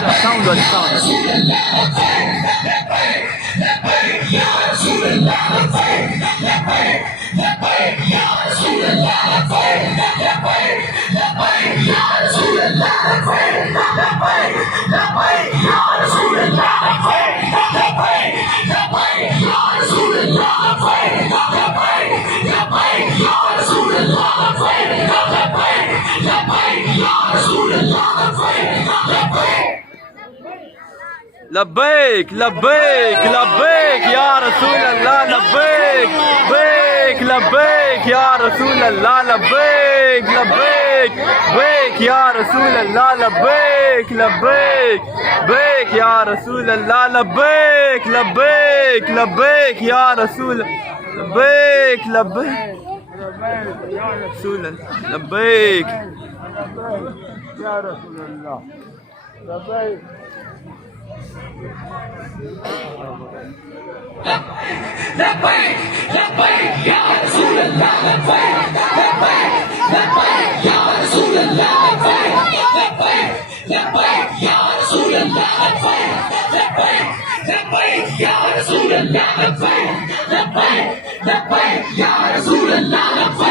sound वाली sound लब्बैक लब्बैक लब्बैक या रसूल अल्लाह लब्बैक बैक लब्बैक या रसूल अल्लाह लब्बैक लब्बैक बैक या रसूल अल्लाह लब्बैक लब्बैक बैक या रसूल अल्लाह लब्बैक लब्बैक लब्बैक या रसूल लब्बैक लब्बैक रसूल लब्बैक या रसूल अल्लाह लब्बैक لبيك لبيك يا رسول الله لبيك لبيك لبيك يا رسول الله لبيك لبيك لبيك يا رسول الله لبيك لبيك لبيك يا رسول الله لبيك لبيك لبيك يا رسول الله لبيك